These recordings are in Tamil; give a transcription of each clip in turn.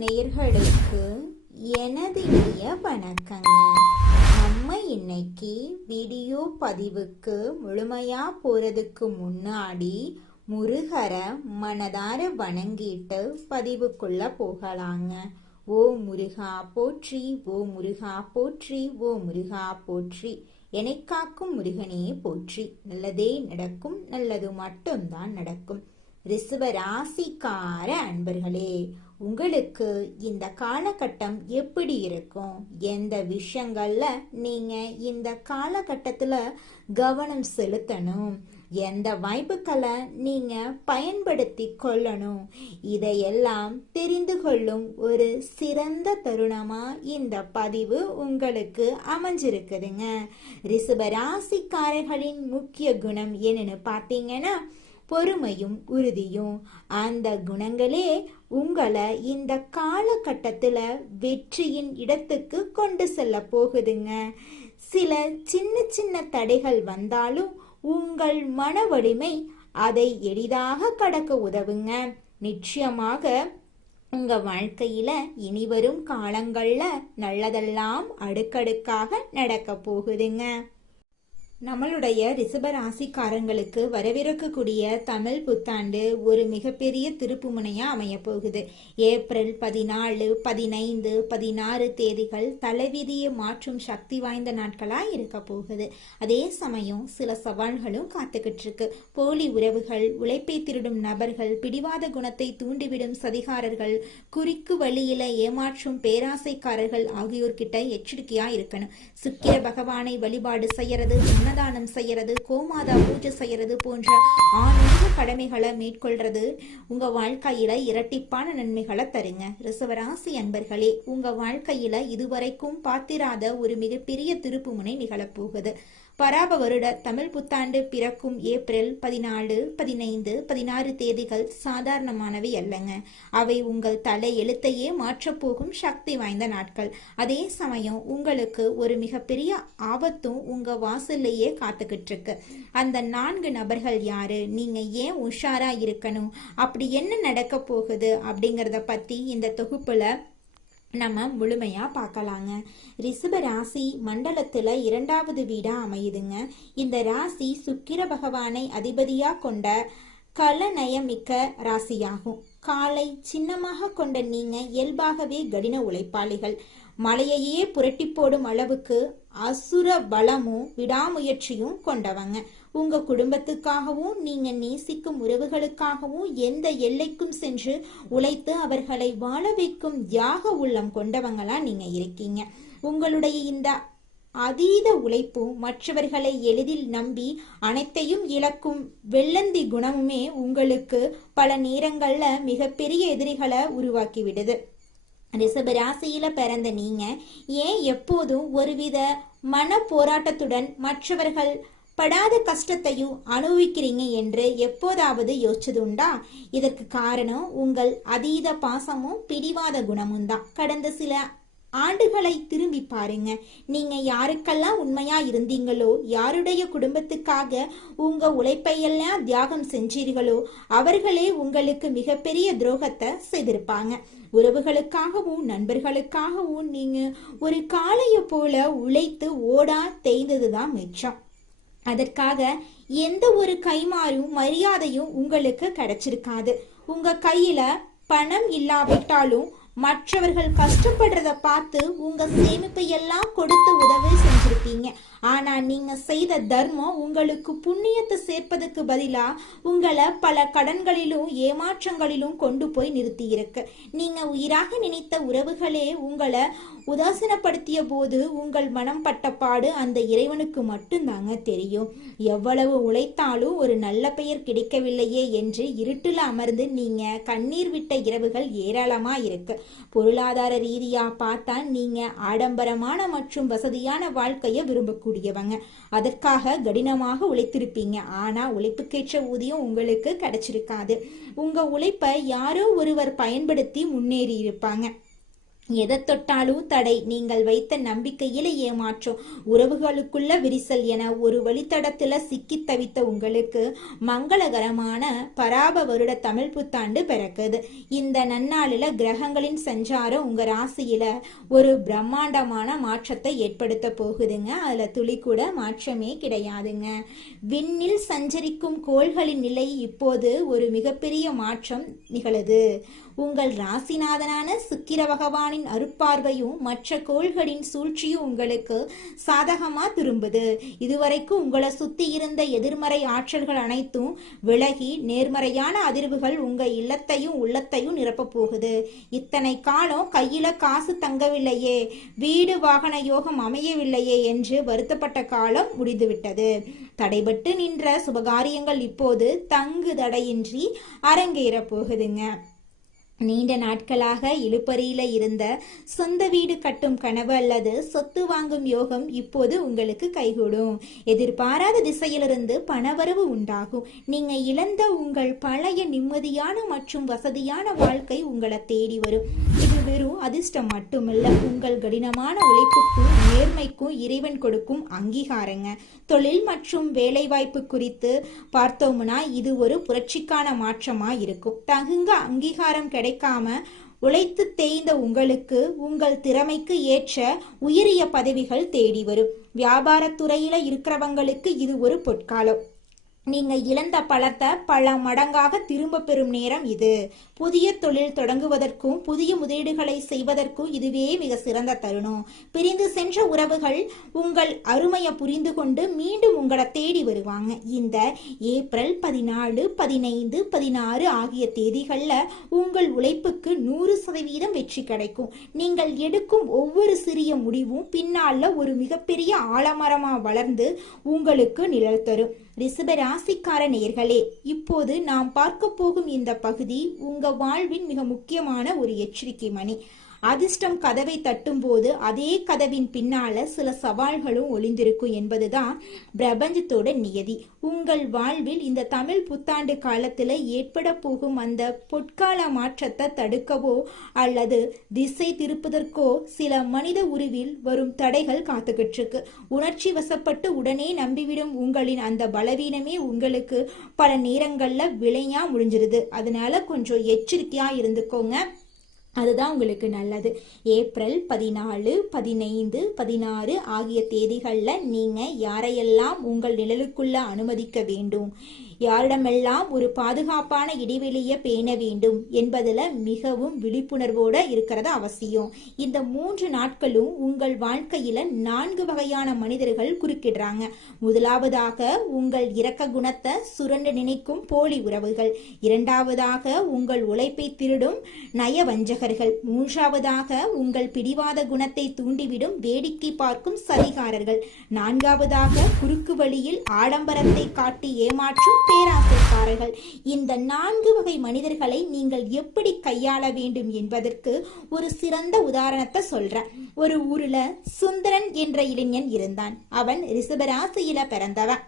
நேயர்களுக்கு எனது இனிய வணக்கங்க. நம்ம இன்னைக்கு வீடியோ பதிவுக்கு முழுமையா போறதுக்கு முன்னாடி முருகரை மனதார வணங்கிட்டு பதிவுக்குள்ள போகலாங்க. ஓ முருகா போற்றி, ஓ முருகா போற்றி, ஓ முருகா போற்றி, என்னை காக்கும் முருகனே போற்றி. நல்லதே நடக்கும், நல்லது மட்டும்தான் நடக்கும். ரிஷப ராசிக்கார அன்பர்களே, உங்களுக்கு இந்த காலகட்டம் எப்படி இருக்கும்? எந்த விஷயங்கள்ல நீங்க இந்த காலகட்டத்துல கவனம் செலுத்தணும்? எந்த வாய்ப்புகளை நீங்க பயன்படுத்தி கொள்ளணும்? இதையெல்லாம் தெரிந்து கொள்ளும் ஒரு சிறந்த தருணமா இந்த பதிவு உங்களுக்கு அமைஞ்சிருக்குதுங்க. ரிஷப ராசிக்காரர்களின் முக்கிய குணம் என்னன்னு பார்த்தீங்கன்னா பொறுமையும் உறுதியும். அந்த குணங்களே உங்களை இந்த காலகட்டத்துல வெற்றியின் இடத்துக்கு கொண்டு செல்ல போகுதுங்க. சில சின்ன சின்ன தடைகள் வந்தாலும் உங்கள் மன வலிமை அதை எளிதாக கடக்க உதவுங்க. நிச்சயமாக உங்க வாழ்க்கையில இனிவரும் காலங்கள்ல நல்லதெல்லாம் அடுக்கடுக்காக நடக்க போகுதுங்க. நம்மளுடைய ரிஷப ராசிக்காரங்களுக்கு வரவிருக்கக்கூடிய தமிழ் புத்தாண்டு ஒரு மிகப்பெரிய திருப்புமுனையா அமைய போகுது. ஏப்ரல் 14, 15, 16 தேதிகள் தலைவிதியை மாற்றும் சக்தி வாய்ந்த நாட்களா இருக்க போகுது. அதே சமயம் சில சவால்களும் காத்துக்கிட்டு இருக்கு. போலி உறவுகள், உழைப்பை திருடும் நபர்கள், பிடிவாத குணத்தை தூண்டிவிடும் சதிகாரர்கள், குறிக்கு வழியில ஏமாற்றும் பேராசைக்காரர்கள் ஆகியோர்கிட்ட எச்சரிக்கையா இருக்கணும். சுக்கிர பகவானை வழிபாடு செய்யறது, அன்னதானம் செய்யறது, கோமாதா பூஜை செய்யறது போன்ற ஆன்மீக கடமைகளை மேற்கொள்றது உங்க வாழ்க்கையில இரட்டிப்பான நன்மைகளை தருங்க. ரிஷபராசி அன்பர்களே, உங்க வாழ்க்கையில இதுவரைக்கும் பார்த்திராத ஒரு மிகப்பெரிய திருப்புமுனை நிகழப்போகுது. பராப வருட தமிழ் புத்தாண்டு பிறக்கும் ஏப்ரல் 14, 15, 16 தேதிகள் சாதாரணமானவை அல்லங்க. அவை உங்கள் தலை எழுத்தையே மாற்றப்போகும் சக்தி வாய்ந்த நாட்கள். அதே சமயம் உங்களுக்கு ஒரு மிகப்பெரிய ஆபத்தும் உங்க வாசல்லையே காத்துக்கிட்டு இருக்கு. அந்த 4 நபர்கள் யாரு? நீங்க ஏன் உஷாரா இருக்கணும்? அப்படி என்ன நடக்க போகுது அப்படிங்கறத பத்தி இந்த தொகுப்புல நம்ம முழுமையா பார்க்கலாங்க. ரிஷப ராசி மண்டலத்துல 2வது வீடா அமையுதுங்க. இந்த ராசி சுக்கிர பகவானை அதிபதியா கொண்ட கலநயமிக்க ராசியாகும். காலை சின்னமாக கொண்ட நீங்க இயல்பாகவே கடின உழைப்பாளிகள். மலையையே புரட்டி போடும் அளவுக்கு அசுர பலமும் விடாமுயற்சியும் கொண்டவங்க. உங்க குடும்பத்துக்காகவும் நீங்க நேசிக்கும் உறவுகளுக்காகவும் எந்த எல்லைக்கும் சென்று உழைத்து அவர்களை வாழ வைக்கும் தியாக உள்ளம் கொண்டவங்களா நீங்க இருக்கீங்க. உங்களுடைய இந்த அதீத உழைப்பும் மற்றவர்களை எளிதில் நம்பி அனைத்தையும் இழக்கும் வெள்ளந்தி குணமுமே உங்களுக்கு பல நேரங்கள்ல மிகப்பெரிய எதிரிகளை உருவாக்கி விடுது. ரிஷப ராசியில பிறந்த நீங்க ஏன் எப்போதும் ஒருவித மன போராட்டத்துடன் மற்றவர்கள் படாத கஷ்டத்தையும் அனுபவிக்கிறீங்க என்று எப்போதாவது யோசிச்சது உண்டா? இதற்கு காரணம் உங்கள் அதீத பாசமும் பிடிவாத குணமும் தான். கடந்த சில ஆண்டுகளை திரும்பி பாருங்க. நீங்க யாருக்கெல்லாம் உண்மையா இருந்தீங்களோ, யாருடைய குடும்பத்துக்காக உங்க உழைப்பையெல்லாம் தியாகம் செஞ்சீர்களோ அவர்களே உங்களுக்கு மிகப்பெரிய துரோகத்தை செய்திருப்பாங்க. உறவுகளுக்காகவும் நண்பர்களுக்காகவும் நீங்க ஒரு காளைய போல உழைத்து ஓடா தேய்ந்ததுதான் மிச்சம். அதற்காக எந்த ஒரு கைமாறும் மரியாதையும் உங்களுக்கு கிடைச்சிருக்காது. உங்க கையில பணம் இல்லாவிட்டாலும் மற்றவர்கள் கஷ்டப்படுறத பார்த்து உங்க சேமிப்பை எல்லாம் கொடுத்து உதவி செஞ்சிருப்பீங்க. ஆனா நீங்க செய்த தர்மம் உங்களுக்கு புண்ணியத்தை சேர்ப்பதற்கு பதிலா உங்களை பல கடன்களிலும் ஏமாற்றங்களிலும் கொண்டு போய் நிறுத்தி இருக்கு. நீங்க உயிராக நினைத்த உறவுகளே உங்களை உதாசீனப்படுத்திய போது உங்கள் மனம் பட்ட பாடு அந்த இறைவனுக்கு மட்டும்தாங்க தெரியும். எவ்வளவு உழைத்தாலும் ஒரு நல்ல பெயர் கிடைக்கவில்லையே என்று இருட்டுல அமர்ந்து நீங்க கண்ணீர் விட்ட இரவுகள் ஏராளமா இருக்கு. பொருளாதார ரீதியா பார்த்தா நீங்க ஆடம்பரமான மற்றும் வசதியான வாழ்க்கையை விரும்பக்கூடியவங்க. அதற்காக கடினமாக உழைத்திருப்பீங்க. ஆனா உழைப்புக்கேற்ற ஊதியம் உங்களுக்கு கிடைச்சிருக்காது. உங்க உழைப்பை யாரோ ஒருவர் பயன்படுத்தி முன்னேறி இருப்பாங்க. எதை தொட்டாலும் தடை, நீங்கள் வைத்த நம்பிக்கையில ஏமாற்றம், உறவுகளுக்குள்ள விரிசல் என ஒரு வழித்தடத்துல சிக்கி தவித்த உங்களுக்கு மங்களகரமான பராப வருட தமிழ் புத்தாண்டு பிறக்குது. இந்த நன்னாளில கிரகங்களின் சஞ்சாரம் உங்க ராசியில ஒரு பிரம்மாண்டமான மாற்றத்தை ஏற்படுத்த போகுதுங்க. அதுல துளி கூட மாற்றமே கிடையாதுங்க. விண்ணில் சஞ்சரிக்கும் கோள்களின் நிலை இப்போது ஒரு மிகப்பெரிய மாற்றம் நிகழுது. உங்கள் ராசிநாதனான சுக்கிர பகவானின் அருட்பார்வையும் மற்ற கோள்களின் சூழ்ச்சியும் உங்களுக்கு சாதகமா திரும்புது. இதுவரைக்கும் உங்களை சுத்தி இருந்த எதிர்மறை ஆற்றல்கள் அனைத்தும் விலகி நேர்மறையான அதிர்வுகள் உங்க இல்லத்தையும் உள்ளத்தையும் நிரப்ப போகுது. இத்தனை காலம் கையில காசு தங்கவில்லையே, வீடு வாகன யோகம் அமையவில்லையே என்று வருத்தப்பட்ட காலம் முடிந்துவிட்டது. தடைபட்டு நின்ற சுபகாரியங்கள் இப்போது தங்கு தடையின்றி அரங்கேற போகுதுங்க. நீண்ட நாட்களாக இழுபறியில இருந்த சொந்த வீடு கட்டும் கனவு அல்லது சொத்து வாங்கும் யோகம் இப்போது உங்களுக்கு கைகூடும். எதிர்பாராத திசையிலிருந்து பணவரவு உண்டாகும். நீங்க இழந்த உங்கள் பழைய நிம்மதியான மற்றும் வசதியான வாழ்க்கை உங்களை தேடி வரும். இது வெறும் அதிர்ஷ்டம் மட்டுமல்ல, உங்கள் கடினமான உழைப்புக்கும் நேர்மைக்கும் இறைவன் கொடுக்கும் அங்கீகாரங்க. தொழில் மற்றும் வேலைவாய்ப்பு குறித்து பார்த்தோம்னா இது ஒரு புரட்சிக்கான மாற்றமா இருக்கும். தகுந்த அங்கீகாரம் கிடைக்காம உழைத்து தேய்ந்த உங்களுக்கு உங்கள் திறமைக்கு ஏற்ற உயரிய பதவிகள் தேடி வரும். வியாபாரத்துறையில இருக்கிறவங்களுக்கு இது ஒரு பொற்காலம். நீங்க இழந்த பலத்தை பல மடங்காக திரும்ப பெறும் நேரம் இது. புதிய தொழில் தொடங்குவதற்கும் புதிய முதலீடுகளை செய்வதற்கும் இதுவே மிக சிறந்த தருணம். பிரிந்து சென்ற உறவுகள் உங்கள் அருமையை புரிந்து கொண்டு மீண்டும் உங்களை தேடி வருவாங்க. இந்த ஏப்ரல் 14, 15, 16 ஆகிய தேதிகள்ல உங்கள் உழைப்புக்கு 100% வெற்றி கிடைக்கும். நீங்கள் எடுக்கும் ஒவ்வொரு சிறிய முடிவும் பின்னால ஒரு மிகப்பெரிய ஆலமரமா வளர்ந்து உங்களுக்கு நிழல் தரும். ரிஷப ராசிக்கார நேயர்களே, இப்போது நாம் பார்க்க போகும் இந்த பகுதி உங்க வாழ்வின் மிக முக்கியமான ஒரு எச்சரிக்கை மணி. அதிர்ஷ்டம் கதவை தட்டும் போது அதே கதவின் பின்னால சில சவால்களும் ஒளிந்திருக்கும் என்பதுதான் பிரபஞ்சத்தோட நியதி. உங்கள் வாழ்வில் இந்த தமிழ் புத்தாண்டு காலத்துல ஏற்பட போகும் அந்த பொற்கால மாற்றத்தை தடுக்கவோ அல்லது திசை திருப்பதற்கோ சில மனித உருவில் வரும் தடைகள் காத்துக்கிட்டு இருக்கு. உணர்ச்சி வசப்பட்டு உடனே நம்பிவிடும் உங்களின் அந்த பலவீனமே உங்களுக்கு பல நேரங்கள்ல விளையா முடிஞ்சிருது. அதனால கொஞ்சம் எச்சரிக்கையா இருந்துக்கோங்க, அதுதான் உங்களுக்கு நல்லது. ஏப்ரல் 14, 15, 16 ஆகிய தேதிகளில் நீங்கள் யாரையெல்லாம் உங்கள் நிழலுக்குள்ள அனுமதிக்க வேண்டும், யாரிடமெல்லாம் ஒரு பாதுகாப்பான இடைவெளியை பேண வேண்டும் என்பதில் மிகவும் விழிப்புணர்வோடு இருக்கிறது அவசியம். இந்த 3 நாட்களும் உங்கள் வாழ்க்கையில் 4 வகையான மனிதர்கள் குறுக்கிடுறாங்க. முதலாவதாக உங்கள் இரக்க குணத்தை சுரண்ட நினைக்கும் போலி உறவுகள், இரண்டாவதாக உங்கள் உழைப்பை திருடும் நயவஞ்சகர்கள், மூன்றாவதாக உங்கள் பிடிவாத குணத்தை தூண்டிவிடும் வேடிக்கை பார்க்கும் சதிகாரர்கள், நான்காவதாக குறுக்கு வழியில் ஆடம்பரத்தை காட்டி ஏமாற்றும் பேராசைக்காரர்கள். இந்த 4 வகை மனிதர்களை நீங்கள் எப்படி கையாள வேண்டும் என்பதற்கு ஒரு சிறந்த உதாரணத்தை சொல்றேன். ஒரு ஊர்ல சுந்தரன் என்ற இளைஞன் இருந்தான். அவன் ரிஷபராசியில பிறந்தவன்.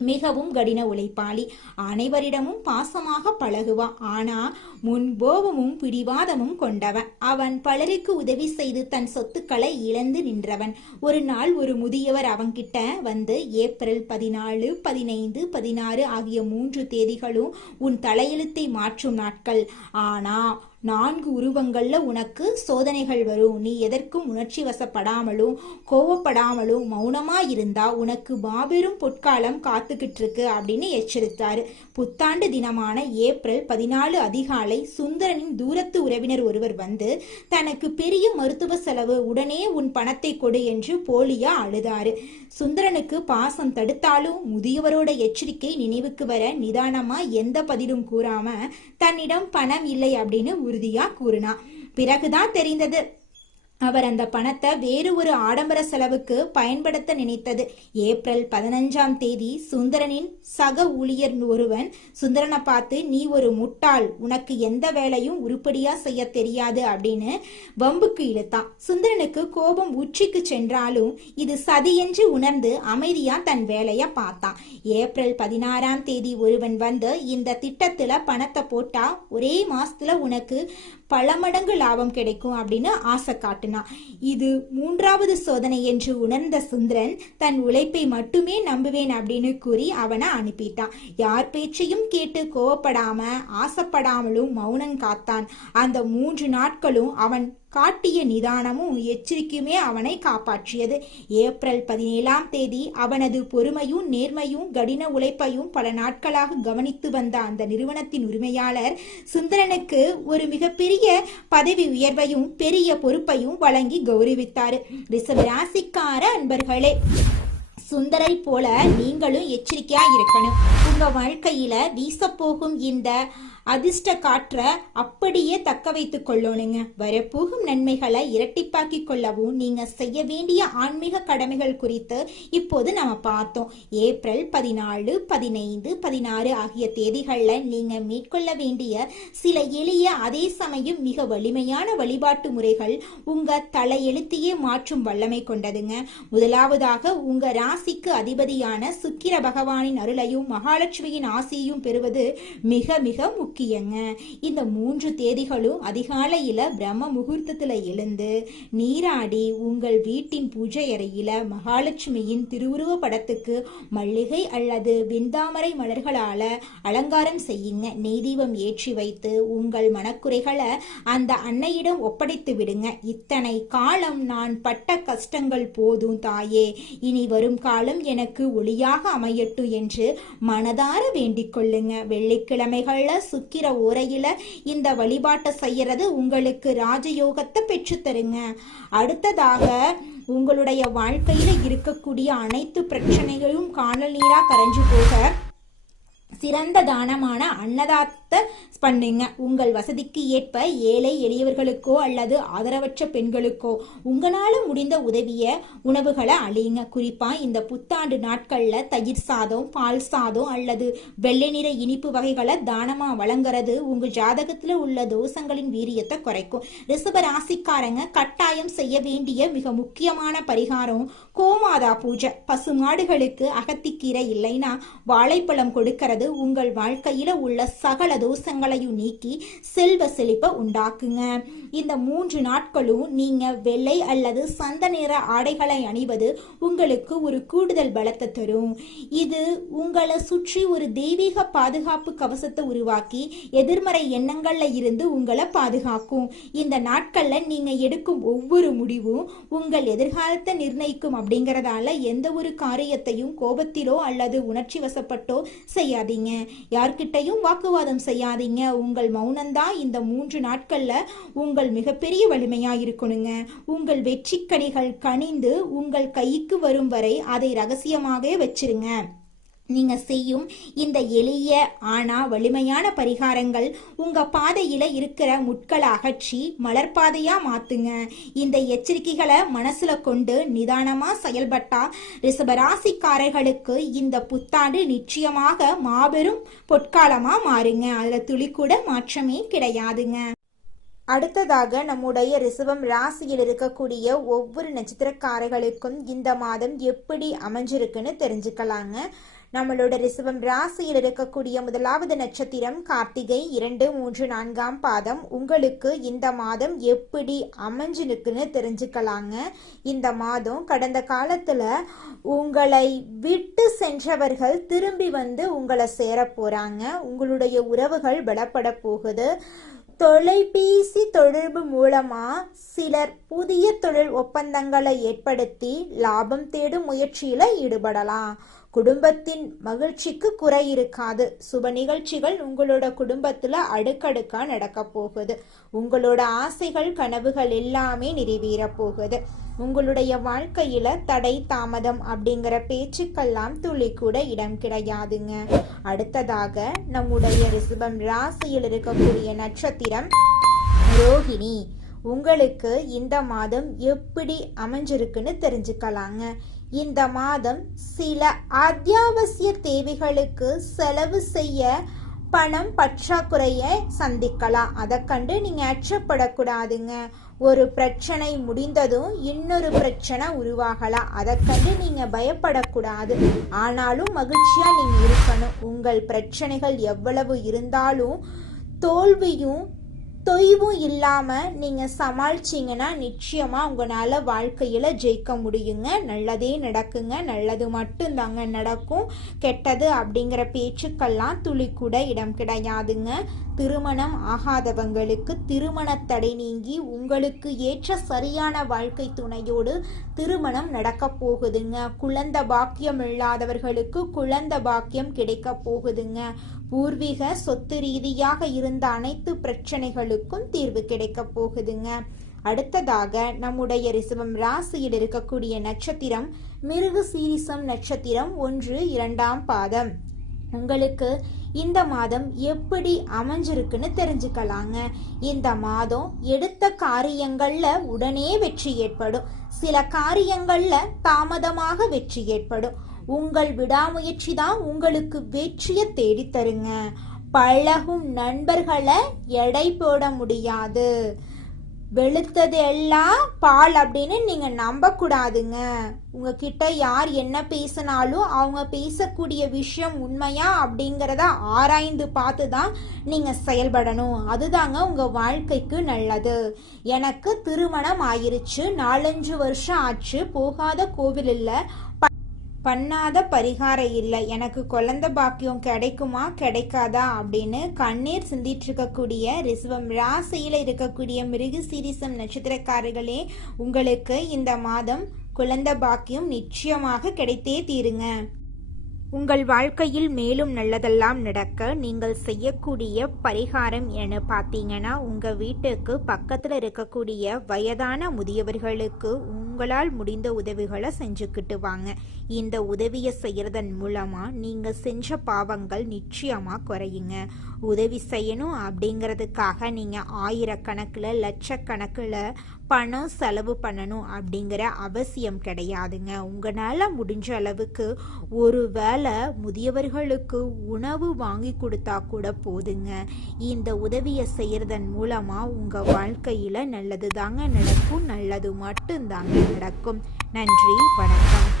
மிகவும் கடின உழைப்பாளி, அனைவரிடமும் பாசமாக பழகுவான். ஆனா முன்போவமும் பிடிவாதமும் கொண்டவன். அவன் பலருக்கு உதவி செய்து தன் சொத்துக்களை இழந்து நின்றவன். ஒரு நாள் ஒரு முதியவர் அவன்கிட்ட வந்து, ஏப்ரல் 14, 15, 16 ஆகிய 3 தேதிகளும் உன் தலையெழுத்தை மாற்றும் நாட்கள். ஆனா 4 உருவங்கள்ல உனக்கு சோதனைகள் வரும். நீ எதற்கும் உணர்ச்சி வசப்படாமலும் கோவப்படாமலும் மௌனமா இருந்தா உனக்கு மாபெரும் பொற்காலம் காத்துக்கிட்டு இருக்கு அப்படின்னு எச்சரித்தாரு. புத்தாண்டு தினமான ஏப்ரல் 14 அதிகாலை சுந்தரனின் தூரத்து உறவினர் ஒருவர் வந்து தனக்கு பெரிய மருத்துவ செலவு, உடனே உன் பணத்தை கொடு என்று போலியா அழுதாரு. சுந்தரனுக்கு பாசம் தடுத்தாலும் முதியவரோட எச்சரிக்கை நினைவுக்கு வர நிதானமா எந்த பதிலும் கூறாம தன்னிடம் பணம் இல்லை அப்படின்னு உறுதியா கூறினா. பிறகுதான் தெரிந்தது அவர் அந்த பணத்தை வேறு ஒரு ஆடம்பர செலவுக்கு பயன்படுத்த நினைத்தது. ஏப்ரல் 15ஆம் தேதி சுந்தரனின் சக ஊழியர் ஒருவன் சுந்தரனை பார்த்து, நீ ஒரு முட்டாள், உனக்கு எந்த வேலையும் உருப்படியா செய்ய தெரியாது அப்படின்னு வம்புக்கு இழுத்தான். சுந்தரனுக்கு கோபம் உச்சிக்கு சென்றாலும் இது சதி என்று உணர்ந்து அமைதியா தன் வேலைய பார்த்தான். ஏப்ரல் 16ஆம் தேதி ஒருவன் வந்து, இந்த திட்டத்துல பணத்தை போட்டா ஒரே மாசத்துல உனக்கு பல மடங்கு லாபம் கிடைக்கும் அப்படின்னு ஆசை காட்டினான். இது 3வது சோதனை என்று உணர்ந்த சுந்தரன் தன் உழைப்பை மட்டுமே நம்புவேன் அப்படின்னு கூறி அவனை அனுப்பிட்டான். யார் பேச்சையும் கேட்டு கோவப்படாம ஆசைப்படாமலும் மௌனம் காத்தான். அந்த 3 நாட்களும் அவன் காட்டிய நிதானமும் எச்சரிக்கையுமே அவனை காப்பாற்றியது. ஏப்ரல் 17ஆம் தேதி அவனது பொறுமையும் நேர்மையும் கடின உழைப்பையும் பல நாட்களாக கவனித்து வந்த அந்த நிறுவனத்தின் உரிமையாளர் சுந்தரனுக்கு ஒரு மிகப்பெரிய பதவி உயர்வையும் பெரிய பொறுப்பையும் வழங்கி கௌரவித்தார். ரிஷப ராசிக்கார அன்பர்களே, சுந்தரை போல நீங்களும் எச்சரிக்கையா இருக்கணும். உங்க வாழ்க்கையில வீசப்போகும் இந்த அதிர்ஷ்ட காற்றை அப்படியே தக்க வைத்துக் கொள்ளணுங்க. வரப்போகும் நன்மைகளை இரட்டிப்பாக்கி கொள்ளவும் நீங்க செய்ய வேண்டிய ஆன்மீக கடமைகள் குறித்து இப்போது நம்ம பார்த்தோம். ஏப்ரல் 14, 15, 16 ஆகிய தேதிகளில் நீங்க மேற்கொள்ள வேண்டிய சில எளிய அதே சமயம் மிக வலிமையான வழிபாட்டு முறைகள் உங்க தலையெழுத்தையே மாற்றும் வல்லமை கொண்டதுங்க. முதலாவதாக உங்க ராசிக்கு அதிபதியான சுக்கிர பகவானின் அருளையும் மகாலட்சுமியின் ஆசியையும் பெறுவது மிக மிக முக்கியங்க. இந்த 3 தேதிகளும் அதிகாலையில பிரம்ம முகூர்த்தத்துல எழுந்து நீராடி உங்கள் வீட்டின் பூஜை அறையில மகாலட்சுமியின் திருவுருவ படத்துக்கு மல்லிகை அல்லது வெந்தாமரை மலர்களால அலங்காரம் செய்யுங்க. நெய்தீபம் ஏற்றி வைத்து உங்கள் மனக்குறைகளை அந்த அன்னையிடம் ஒப்படைத்து விடுங்க. இத்தனை காலம் நான் பட்ட கஷ்டங்கள் போதும் தாயே, இனி வரும் காலம் எனக்கு ஒளியாக அமையட்டும் என்று மனதார வேண்டிக் கொள்ளுங்க. வெள்ளிக்கிழமைகள்ல சுக்கிர ஓரையில இந்த வழிபாட்டை செய்யறது உங்களுக்கு ராஜயோகத்தை பெற்று தருங்க. அடுத்ததாக உங்களுடைய வாழ்க்கையில இருக்கக்கூடிய அனைத்து பிரச்சனைகளும் காணல் நீரா கரைஞ்சு போக சிறந்த தானமான அன்னதாத்த பண்ணுங்க. உங்கள் வசதிக்கு ஏற்ப ஏழை எளியவர்களுக்கோ அல்லது ஆதரவற்ற பெண்களுக்கோ உங்களால முடிந்த உதவிய உணவுகளை அழியுங்க. குறிப்பா இந்த புத்தாண்டு நாட்கள்ல தயிர் சாதம், பால் சாதம் அல்லது வெள்ளை நிற இனிப்பு வகைகளை தானமா வழங்குறது உங்க ஜாதகத்துல உள்ள தோஷங்களின் வீரியத்தை குறைக்கும். ரிஷப ராசிக்காரங்க கட்டாயம் செய்ய வேண்டிய மிக முக்கியமான பரிகாரம் கோமாதா பூஜை. பசுமாடுகளுக்கு அகத்திக்கீரை இல்லைன்னா வாழைப்பழம் கொடுக்கிறது உங்கள் வாழ்க்கையில உள்ள சகல தோஷங்களையும் நீக்கி செல்வ செழிப்பை உண்டாக்குங்க. இந்த 3 நாட்களும் நீங்க வெள்ளை அல்லது சந்த நிற ஆடைகளை அணிவது உங்களுக்கு ஒரு கூடுதல் பலத்தை தரும். இது உங்களை சுற்றி ஒரு தெய்வீக பாதுகாப்பு கவசத்தை உருவாக்கி எதிர்மறை எண்ணங்கள்ல இருந்து உங்களை பாதுகாக்கும். இந்த நாட்கள்ல நீங்க எடுக்கும் ஒவ்வொரு முடிவும் உங்கள் எதிர்காலத்தை நிர்ணயிக்கும். அப்படிங்கறதால எந்த ஒரு காரியத்தையும் கோபத்திலோ அல்லது உணர்ச்சி வசப்பட்டோ செய்யாதீங்க. யார்கிட்டையும் வாக்குவாதம் செய்யாதீங்க. உங்கள் மௌனம்தான் இந்த 3 நாட்கள்ல உங்கள் மிகப்பெரிய வலிமையா இருக்கணுங்க. உங்கள் வெற்றி கனிகள் கனிந்து உங்கள் கைக்கு வரும் வரை அதை ரகசியமாகவே வச்சிருங்க. நீங்க செய்யும் இந்த எளிய ஆனா வலிமையான பரிகாரங்கள் உங்க பாதையில இருக்கிற முட்களை அகற்றி மலர்பாதையா மாத்துங்க. இந்த எச்சரிக்கைகளை மனசுல கொண்டு நிதானமா செயல்பட்டா ரிஷபராசிக்காரர்களுக்கு இந்த புத்தாண்டு நிச்சயமாக மாபெரும் பொற்காலமா மாறுங்க. அதுல துளி கூட மாற்றமே கிடையாதுங்க. அடுத்ததாக நம்முடைய ரிஷபம் ராசியில் இருக்கக்கூடிய ஒவ்வொரு நட்சத்திரக்காரர்களுக்கும் இந்த மாதம் எப்படி அமைஞ்சிருக்குன்னு தெரிஞ்சுக்கலாங்க. நம்மளோட ரிஷபம் ராசியில் இருக்கக்கூடிய முதலாவது நட்சத்திரம் கார்த்திகை 2, 3, 4ஆம் பாதம். உங்களுக்கு இந்த மாதம் எப்படி அமைஞ்சிருக்குன்னு தெரிஞ்சுக்கலாங்க. இந்த மாதம் கடந்த காலத்துல உங்களை விட்டு சென்றவர்கள் திரும்பி வந்து உங்களை சேர போறாங்க. உங்களுடைய உறவுகள் பலப்பட போகுது. தொலைபேசி தொடர்பு மூலமா சிலர் புதிய தொழில் ஒப்பந்தங்களை ஏற்படுத்தி லாபம் தேடும் முயற்சியில ஈடுபடலாம். குடும்பத்தின் மகிழ்ச்சிக்கு குறை இருக்காது. சுப நிகழ்ச்சிகள் உங்களோட குடும்பத்துல அடுக்கடுக்கா நடக்க போகுது. உங்களோட ஆசைகள் கனவுகள் எல்லாமே நிறைவேற போகுது. உங்களுடைய வாழ்க்கையில தடை தாமதம் அப்படிங்கிற பேச்சுக்கெல்லாம் துளி கூட இடம் கிடையாதுங்க. அடுத்ததாக நம்முடைய ரிஷபம் ராசியில் இருக்கக்கூடிய நட்சத்திரம் ரோகிணி. உங்களுக்கு இந்த மாதம் எப்படி அமைஞ்சிருக்குன்னு தெரிஞ்சுக்கலாங்க. இந்த மாதம் சில அத்தியாவசிய தேவைகளுக்கு செலவு செய்ய பணம் பற்றாக்குறையை சந்திக்கலாம். அதை கண்டு நீங்க அச்சப்படக்கூடாதுங்க. ஒரு பிரச்சனை முடிந்ததும் இன்னொரு பிரச்சனை உருவாகலாம். அதை கண்டு நீங்க பயப்படக்கூடாது. ஆனாலும் மகிழ்ச்சியா நீங்க இருக்கணும். உங்கள் பிரச்சனைகள் எவ்வளவு இருந்தாலும் தோல்வியும் தொய்வும் இல்லாமல் நீங்கள் சமாளிச்சிங்கன்னா நிச்சயமாக உங்களால் வாழ்க்கையில் ஜெயிக்க முடியுங்க. நல்லதே நடக்குங்க. நல்லது மட்டும்தாங்க நடக்கும். கெட்டது அப்படிங்கிற பேச்சுக்கெல்லாம் துளி கூட இடம் கிடையாதுங்க. திருமணம் ஆகாதவங்களுக்கு திருமண தடை நீங்கி உங்களுக்கு ஏற்ற சரியான வாழ்க்கை துணையோடு திருமணம் நடக்க போகுதுங்க. குழந்தை பாக்கியம் இல்லாதவர்களுக்கு குழந்தை பாக்கியம் கிடைக்க போகுதுங்க. பூர்வீக சொத்து ரீதியாக இருந்த அனைத்து பிரச்சனைகளுக்கும் தீர்வு கிடைக்க போகுதுங்க. அடுத்ததாக நம்முடைய ரிஷபம் ராசியில் இருக்கக்கூடிய நட்சத்திரம் மிருகசீரிஷம் நட்சத்திரம் 1, 2ஆம் பாதம். உங்களுக்கு இந்த மாதம் எப்படி அமைஞ்சிருக்குன்னு தெரிஞ்சுக்கலாங்க. இந்த மாதம் எடுத்த காரியங்கள்ல உடனே வெற்றி ஏற்படும். சில காரியங்கள்ல தாமதமாக வெற்றி ஏற்படும். உங்கள் விடாமுயற்சி தான் உங்களுக்கு வெற்றியை தேடித்தருங்க. பழகும் நண்பர்களை எடை போட முடியாது. வெளுத்தது எல்லாம் பால் அப்படின்னு நீங்க நம்ப கூடாதுங்க. உங்ககிட்ட யார் என்ன பேசினாலும் அவங்க பேசக்கூடிய விஷயம் உண்மையா அப்படிங்கிறத ஆராய்ந்து பார்த்து தான் நீங்க செயல்படணும். அதுதாங்க உங்க வாழ்க்கைக்கு நல்லது. எனக்கு திருமணம் ஆயிருச்சு, 4-5 வருஷம் ஆச்சு, போகாத கோவில் இல்லை, பண்ணாத பரிகாரம் இல்லை, எனக்கு குழந்தை பாக்கியம் கிடைக்குமா கிடைக்காதா அப்படின்னு கண்ணீர் சிந்திட்டு இருக்கக்கூடிய ரிஷபம் ராசியில் இருக்கக்கூடிய மிருகசீரிஷம் நட்சத்திரக்காரர்களே, உங்களுக்கு இந்த மாதம் குழந்தை பாக்கியம் நிச்சயமாக கிடைத்தே தீருங்க. உங்கள் வாழ்க்கையில் மேலும் நல்லதெல்லாம் நடக்க நீங்கள் செய்யக்கூடிய பரிகாரம் என பார்த்தீங்கன்னா, உங்கள் வீட்டுக்கு பக்கத்தில் இருக்கக்கூடிய வயதான முதியவர்களுக்கு உங்களால் முடிந்த உதவிகளை செஞ்சுக்கிட்டு வாங்க. இந்த உதவியை செய்கிறதன் மூலமாக நீங்கள் செஞ்ச பாவங்கள் நிச்சயமாக குறையுங்க. உதவி செய்யணும் அப்படிங்கிறதுக்காக நீங்கள் ஆயிரக்கணக்கில் லட்சக்கணக்கில் பணம் செலவு பண்ணணும் அப்படிங்கிற அவசியம் கிடையாதுங்க. உங்களால் முடிஞ்ச அளவுக்கு ஒரு வேளை முதியவர்களுக்கு உணவு வாங்கி கொடுத்தா கூட போதுங்க. இந்த உதவியை செய்கிறதன் மூலமாக உங்கள் வாழ்க்கையில் நல்லது தாங்க நடக்கும். நல்லது மட்டும்தாங்க நடக்கும். நன்றி, வணக்கம்.